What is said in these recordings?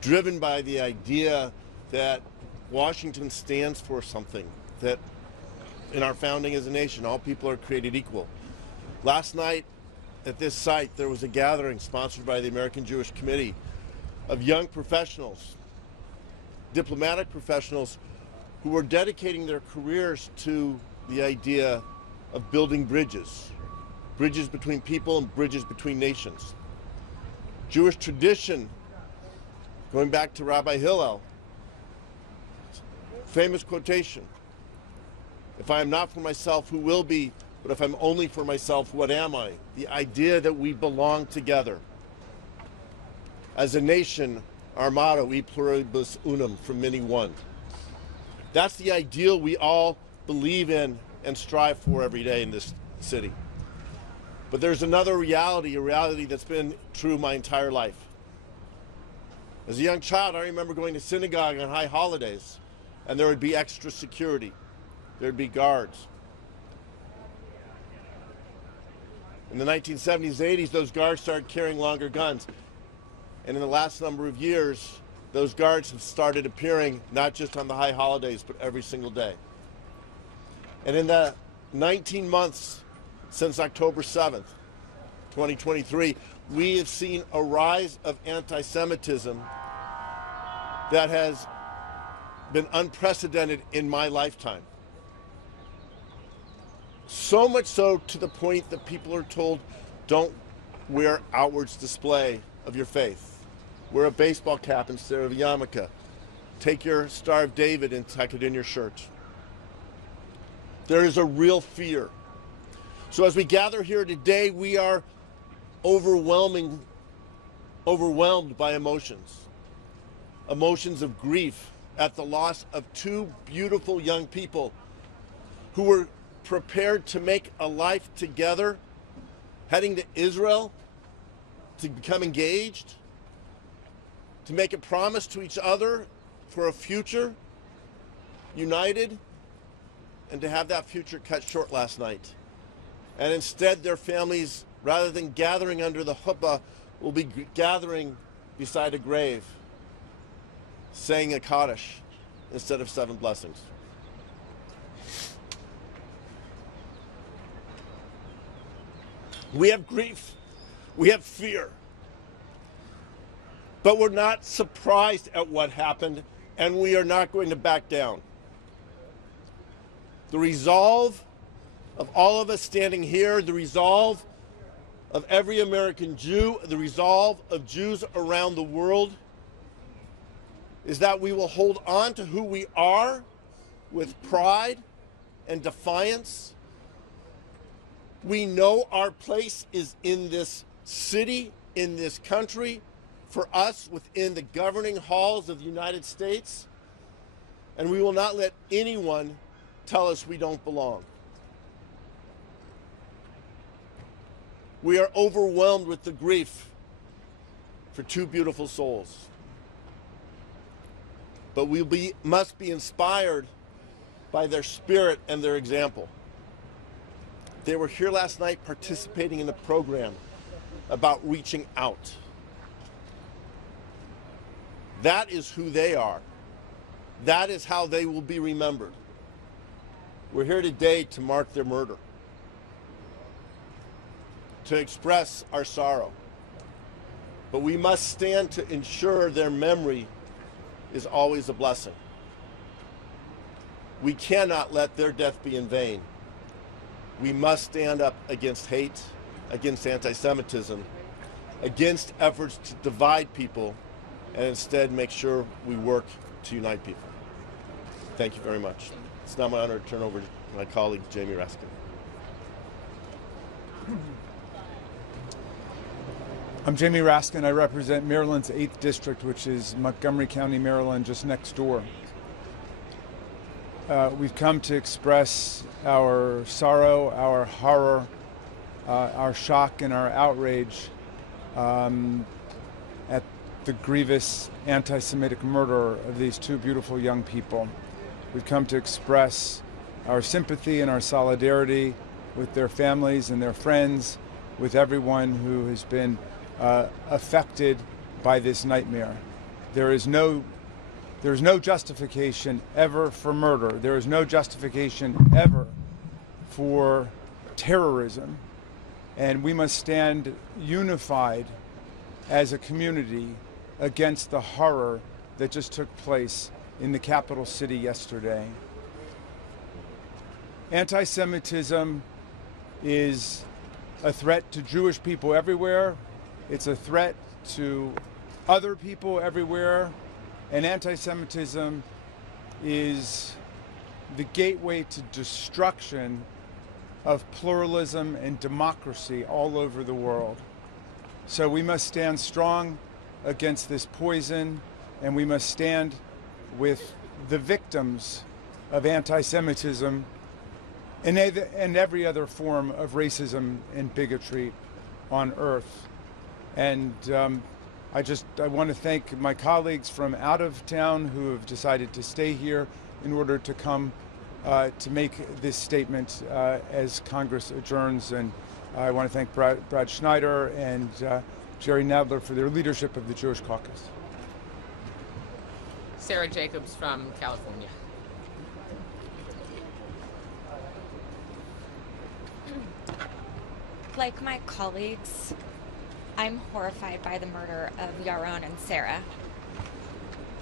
driven by the idea that Washington stands for something, that in our founding as a nation, all people are created equal. Last night at this site, there was a gathering sponsored by the American Jewish Committee of young professionals, diplomatic professionals, who were dedicating their careers to the idea of building bridges, bridges between people and bridges between nations. Jewish tradition, going back to Rabbi Hillel, famous quotation, "If I am not for myself, who will be? But if I'm only for myself, what am I?" The idea that we belong together. As a nation, our motto, E pluribus unum, from many one. That's the ideal we all believe in and strive for every day in this city. But there's another reality, a reality that's been true my entire life. As a young child, I remember going to synagogue on high holidays, and there would be extra security. There'd be guards. In the 1970s, 80s, those guards started carrying longer guns. And in the last number of years, those guards have started appearing not just on the high holidays, but every single day. And in the 19 months since October 7th, 2023, we have seen a rise of anti-Semitism that has been unprecedented in my lifetime. So much so to the point that people are told, don't wear outwards display of your faith. Wear a baseball cap instead of a yarmulke. Take your Star of David and tuck it in your shirt. There is a real fear. So as we gather here today, we are overwhelmed by emotions. Emotions of grief at the loss of two beautiful young people who were prepared to make a life together, heading to Israel to become engaged, to make a promise to each other for a future, united, and to have that future cut short last night. And instead, their families, rather than gathering under the chuppah, will be gathering beside a grave, saying a Kaddish instead of 7 blessings. We have grief, we have fear, but we're not surprised at what happened, and we are not going to back down. The resolve of all of us standing here, the resolve of every American Jew, the resolve of Jews around the world, is that we will hold on to who we are with pride and defiance. We know our place is in this city, in this country, for us within the governing halls of the United States, and we will not let anyone tell us we don't belong. We are overwhelmed with the grief for two beautiful souls. But we must be inspired by their spirit and their example. They were here last night participating in a program about reaching out. That is who they are. That is how they will be remembered. We're here today to mark their murder, to express our sorrow. But we must stand to ensure their memory is always a blessing. We cannot let their death be in vain. We must stand up against hate, against anti-Semitism, against efforts to divide people, and instead make sure we work to unite people. Thank you very much. It's now my honor to turn over to my colleague, Jamie Raskin. I'm Jamie Raskin. I represent Maryland's 8th District, which is Montgomery County, Maryland, just next door. We've come to express our sorrow, our horror, our shock, and our outrage at the grievous anti-Semitic murder of these two beautiful young people. We've come to express our sympathy and our solidarity with their families and their friends, with everyone who has been affected by this nightmare. There's no justification ever for murder. There is no justification ever for terrorism. And we must stand unified as a community against the horror that just took place in the capital city yesterday. Anti-Semitism is a threat to Jewish people everywhere. It's a threat to other people everywhere. And anti-Semitism is the gateway to destruction of pluralism and democracy all over the world. So we must stand strong against this poison, and we must stand with the victims of anti-Semitism and every other form of racism and bigotry on earth. And I want to thank my colleagues from out of town who have decided to stay here in order to come to make this statement as Congress adjourns. And I want to thank Brad Schneider and Jerry Nadler for their leadership of the Jewish Caucus. Sarah Jacobs from California. Like my colleagues, I'm horrified by the murder of Yaron and Sarah.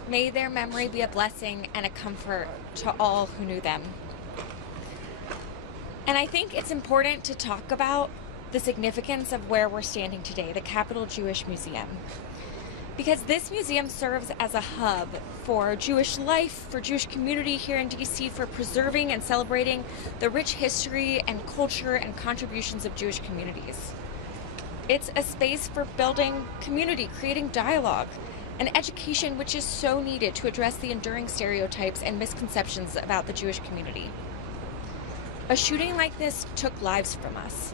May their memory be a blessing and a comfort to all who knew them. And I think it's important to talk about the significance of where we're standing today, the Capitol Jewish Museum. Because this museum serves as a hub for Jewish life, for Jewish community here in DC, for preserving and celebrating the rich history and culture and contributions of Jewish communities. It's a space for building community, creating dialogue, and education, which is so needed to address the enduring stereotypes and misconceptions about the Jewish community. A shooting like this took lives from us.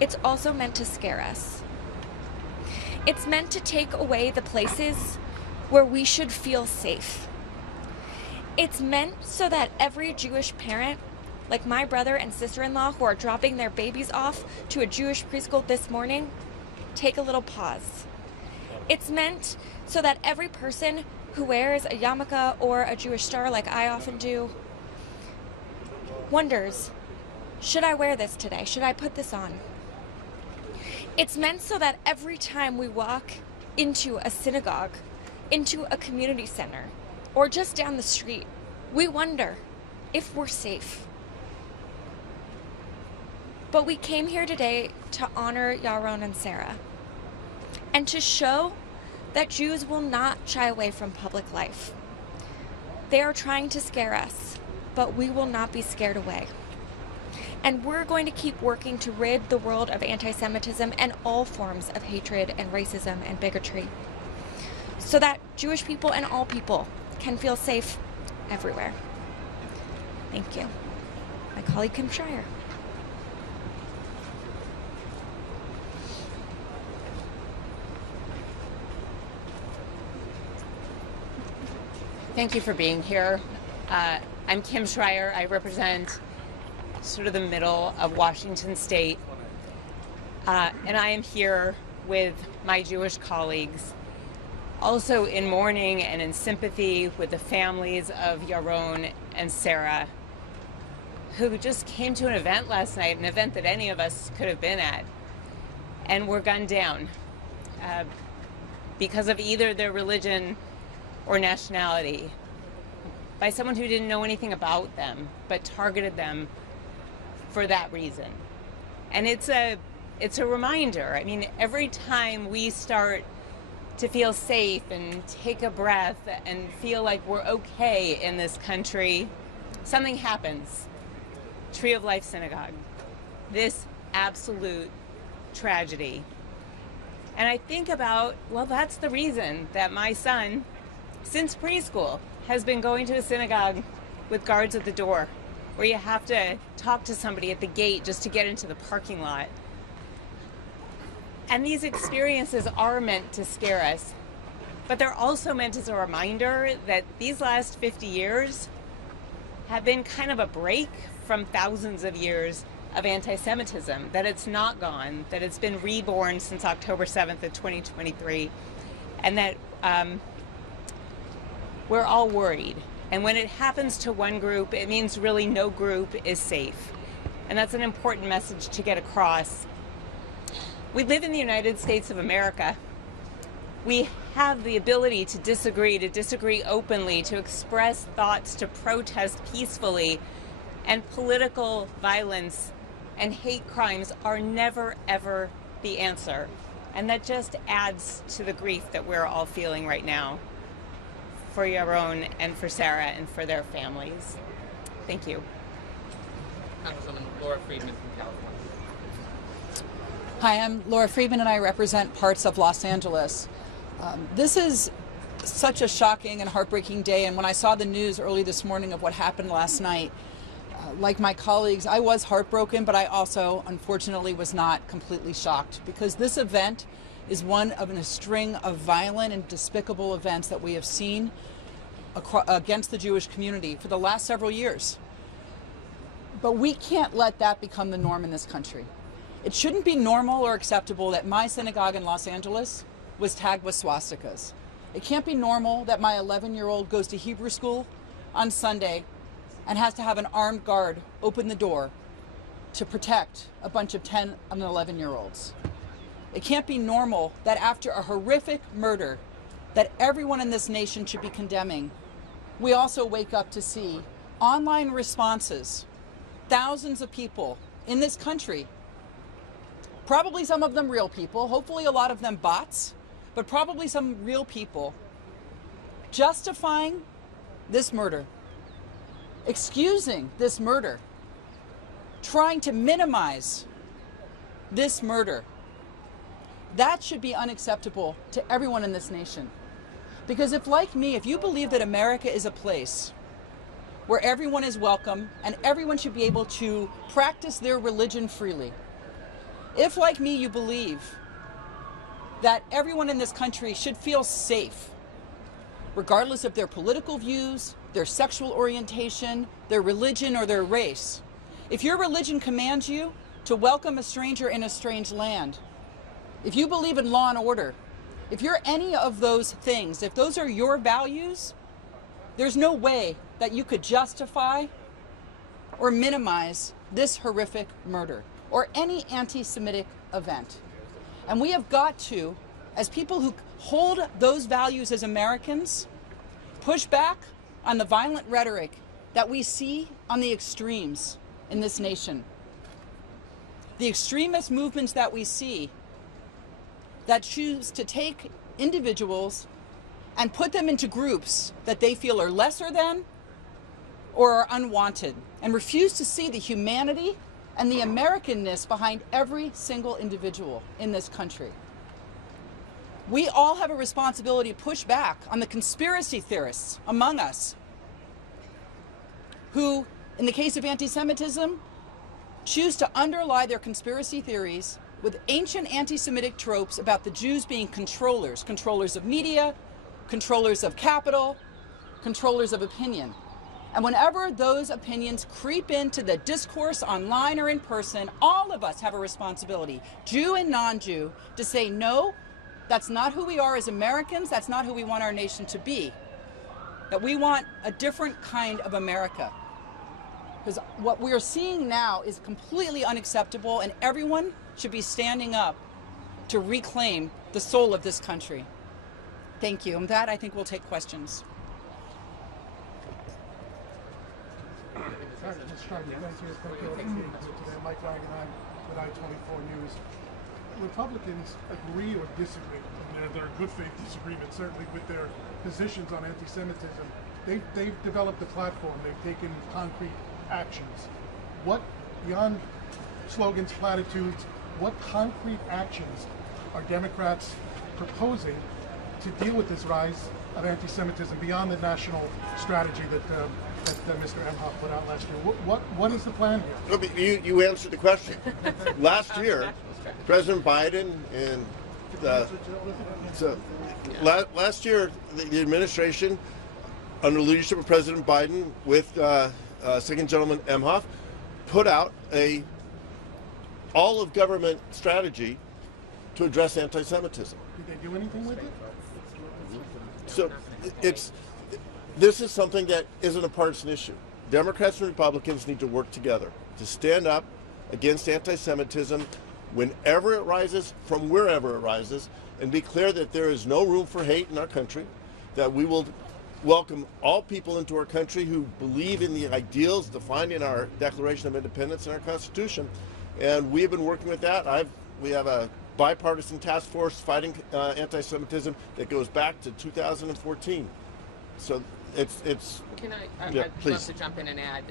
It's also meant to scare us. It's meant to take away the places where we should feel safe. It's meant so that every Jewish parent, like my brother and sister-in-law who are dropping their babies off to a Jewish preschool this morning, take a little pause. It's meant so that every person who wears a yarmulke or a Jewish star, like I often do, wonders, should I wear this today? Should I put this on? It's meant so that every time we walk into a synagogue, into a community center, or just down the street, we wonder if we're safe. But we came here today to honor Yaron and Sarah, and to show that Jews will not shy away from public life. They are trying to scare us, but we will not be scared away. And we're going to keep working to rid the world of anti-Semitism and all forms of hatred and racism and bigotry, so that Jewish people and all people can feel safe everywhere. Thank you. My colleague Kim Schreier. Thank you for being here. I'm Kim Schreier. I represent sort of the middle of Washington State. And I am here with my Jewish colleagues, also in mourning and in sympathy with the families of Yaron and Sarah, who just came to an event last night, an event that any of us could have been at, and were gunned down because of either their religion or nationality, by someone who didn't know anything about them, but targeted them for that reason. And it's a reminder. I mean, every time we start to feel safe and take a breath and feel like we're okay in this country, something happens. Tree of Life Synagogue. This absolute tragedy. And I think about, well, that's the reason that my son, since preschool, has been going to a synagogue with guards at the door, where you have to talk to somebody at the gate just to get into the parking lot. And these experiences are meant to scare us, but they're also meant as a reminder that these last 50 years have been kind of a break from thousands of years of anti-Semitism, that it's not gone, that it's been reborn since October 7th of 2023, and that we're all worried. And when it happens to one group, it means really no group is safe. And that's an important message to get across. We live in the United States of America. We have the ability to disagree openly, to express thoughts, to protest peacefully. And political violence and hate crimes are never, ever the answer. And that just adds to the grief that we're all feeling right now for Yaron and for Sarah and for their families. Thank you. Congresswoman Laura Friedman from California. Hi, I'm Laura Friedman and I represent parts of Los Angeles. This is such a shocking and heartbreaking day, and when I saw the news early this morning of what happened last night, like my colleagues, I was heartbroken, but I also, unfortunately, was not completely shocked, because this event is one of a string of violent and despicable events that we have seen against the Jewish community for the last several years. But we can't let that become the norm in this country. It shouldn't be normal or acceptable that my synagogue in Los Angeles was tagged with swastikas. It can't be normal that my 11-year-old goes to Hebrew school on Sunday and has to have an armed guard open the door to protect a bunch of 10 and 11-year-olds. It can't be normal that after a horrific murder that everyone in this nation should be condemning, we also wake up to see online responses, thousands of people in this country, probably some of them real people, hopefully a lot of them bots, but probably some real people, justifying this murder, excusing this murder, trying to minimize this murder. That should be unacceptable to everyone in this nation. Because if, like me, if you believe that America is a place where everyone is welcome and everyone should be able to practice their religion freely, if, like me, you believe that everyone in this country should feel safe, regardless of their political views, their sexual orientation, their religion, or their race, if your religion commands you to welcome a stranger in a strange land, if you believe in law and order, if you're any of those things, if those are your values, there's no way that you could justify or minimize this horrific murder or any anti-Semitic event. And we have got to, as people who hold those values as Americans, push back on the violent rhetoric that we see on the extremes in this nation. The extremist movements that we see that choose to take individuals and put them into groups that they feel are lesser than or are unwanted, and refuse to see the humanity and the Americanness behind every single individual in this country. We all have a responsibility to push back on the conspiracy theorists among us who, in the case of anti-Semitism, choose to underlie their conspiracy theories with ancient anti-Semitic tropes about the Jews being controllers of media, controllers of capital, controllers of opinion. And whenever those opinions creep into the discourse online or in person, all of us have a responsibility, Jew and non-Jew, to say, no, that's not who we are as Americans, that's not who we want our nation to be. That we want a different kind of America. Because what we're seeing now is completely unacceptable, and everyone should be standing up to reclaim the soul of this country. Thank you. And that, I think, we'll take questions. Mike Wagner with I-24 News. Republicans agree or disagree, and there are good faith disagreements certainly with their positions on anti-Semitism. They've developed a platform, they've taken concrete actions. What, beyond slogans, platitudes, what concrete actions are Democrats proposing to deal with this rise of anti-Semitism beyond the national strategy that Mr. Emhoff put out last year? What is the plan here? No, but you answered the question. Last year, President Biden and last year the administration, under the leadership of President Biden with Second Gentleman Emhoff, put out a all-of-government strategy to address anti-Semitism. Did they do anything with it? So this is something that isn't a partisan issue. Democrats and Republicans need to work together to stand up against anti-Semitism whenever it rises, from wherever it rises, and be clear that there is no room for hate in our country, that we will welcome all people into our country who believe in the ideals defined in our Declaration of Independence and our Constitution. And we have been working with that. We have a bipartisan task force fighting anti-Semitism that goes back to 2014. So it's Can yeah, I'd please. love to jump in and add.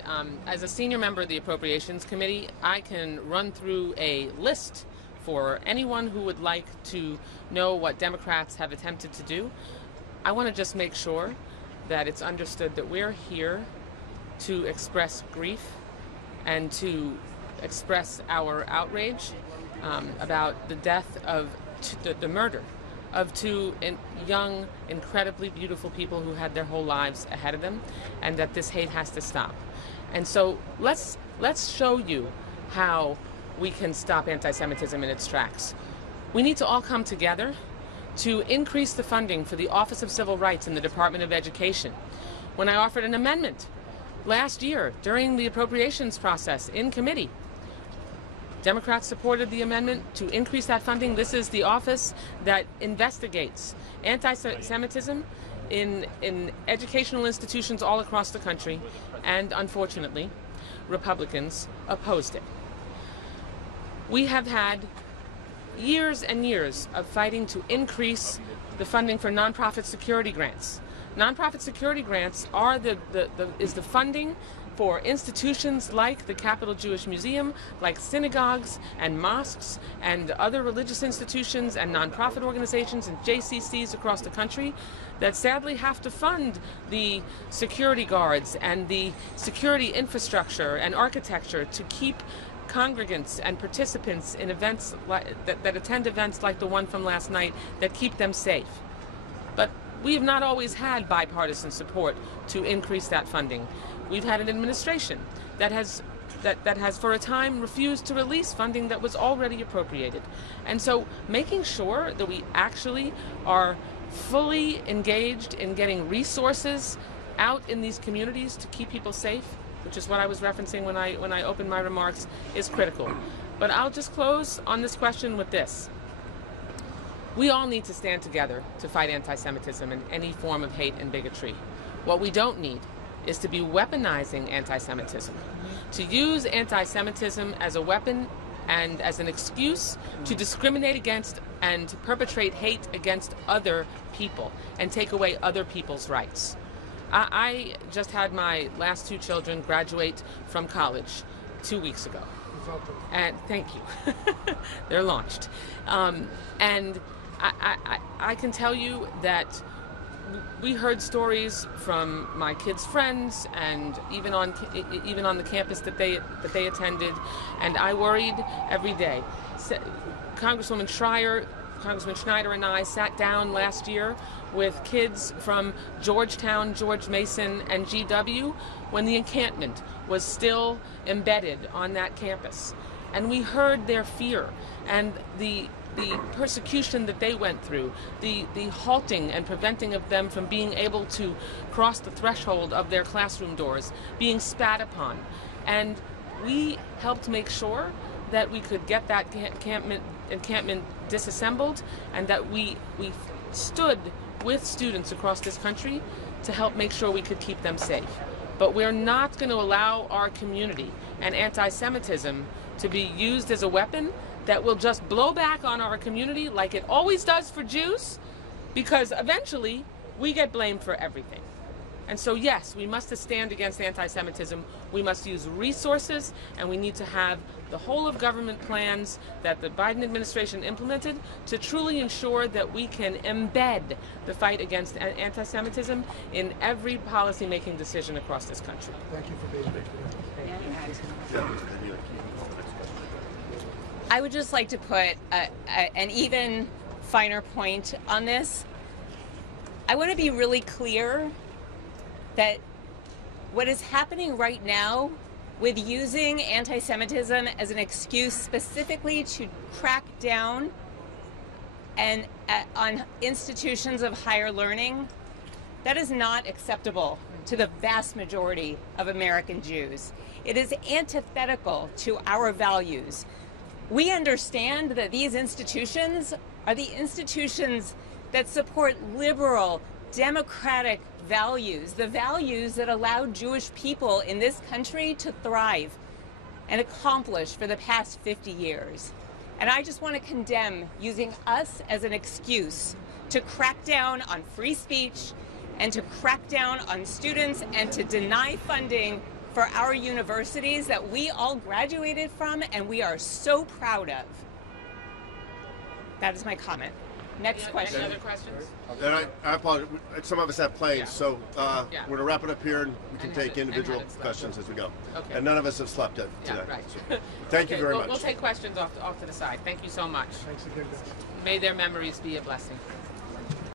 As a senior member of the Appropriations Committee, I can run through a list for anyone who would like to know what Democrats have attempted to do. I want to just make sure that it's understood that we're here to express grief and to express our outrage about the death of the murder of two young, incredibly beautiful people who had their whole lives ahead of them, and that this hate has to stop. And so let's show you how we can stop anti-Semitism in its tracks. We need to all come together to increase the funding for the Office of Civil Rights in the Department of Education. When I offered an amendment last year during the appropriations process in committee, Democrats supported the amendment to increase that funding. This is the office that investigates anti-Semitism in educational institutions all across the country, and unfortunately, Republicans opposed it. We have had years and years of fighting to increase the funding for nonprofit security grants. Nonprofit security grants are the funding for institutions like the Capital Jewish Museum, like synagogues and mosques and other religious institutions and nonprofit organizations and JCCs across the country that sadly have to fund the security guards and the security infrastructure and architecture to keep congregants and participants in events that attend events like the one from last night, that keep them safe. But we have not always had bipartisan support to increase that funding. We've had an administration that has for a time refused to release funding that was already appropriated. And so making sure that we actually are fully engaged in getting resources out in these communities to keep people safe, which is what I was referencing when I opened my remarks, is critical. But I'll just close on this question with this. We all need to stand together to fight anti-Semitism and any form of hate and bigotry. What we don't need is to be weaponizing anti-Semitism, to use anti-Semitism as a weapon and as an excuse to discriminate against and perpetrate hate against other people and take away other people's rights. I just had my last two children graduate from college 2 weeks ago. And thank you. They're launched. And I can tell you that we heard stories from my kids' friends and even on the campus that they attended, and I worried every day. Congressman Schneider and I sat down last year with kids from Georgetown, George Mason, and GW when the encampment was still embedded on that campus. And we heard their fear and the persecution that they went through, the halting and preventing of them from being able to cross the threshold of their classroom doors, being spat upon. And we helped make sure that we could get that encampment disassembled, and that we stood with students across this country to help make sure we could keep them safe. But we're not going to allow our community and anti-Semitism to be used as a weapon that will just blow back on our community like it always does for Jews, because eventually we get blamed for everything. And so yes, we must stand against anti-Semitism. We must use resources, and we need to have the whole of government plans that the Biden administration implemented to truly ensure that we can embed the fight against anti-Semitism in every policy-making decision across this country. Thank you for being here today. I would just like to put an even finer point on this. I want to be really clear that what is happening right now with using anti-Semitism as an excuse specifically to crack down on institutions of higher learning That is not acceptable to the vast majority of American Jews. It is antithetical to our values. We understand that these institutions are the institutions that support liberal, democratic values, the values that allowed Jewish people in this country to thrive and accomplish for the past 50 years. And I just want to condemn using us as an excuse to crack down on free speech and to crack down on students and to deny funding for our universities that we all graduated from and we are so proud of. That is my comment. Next question. Any other questions? And I apologize. Some of us have planes, Yeah. so Yeah. we're going to wrap it up here, and we can And take have it- and individual have it slept. questions as we go. Okay. And none of us have slept yet Yeah, today. right. So, thank you very we'll, much. We'll take questions off to the side. Thank you so much. Thanks again, guys. May their memories be a blessing.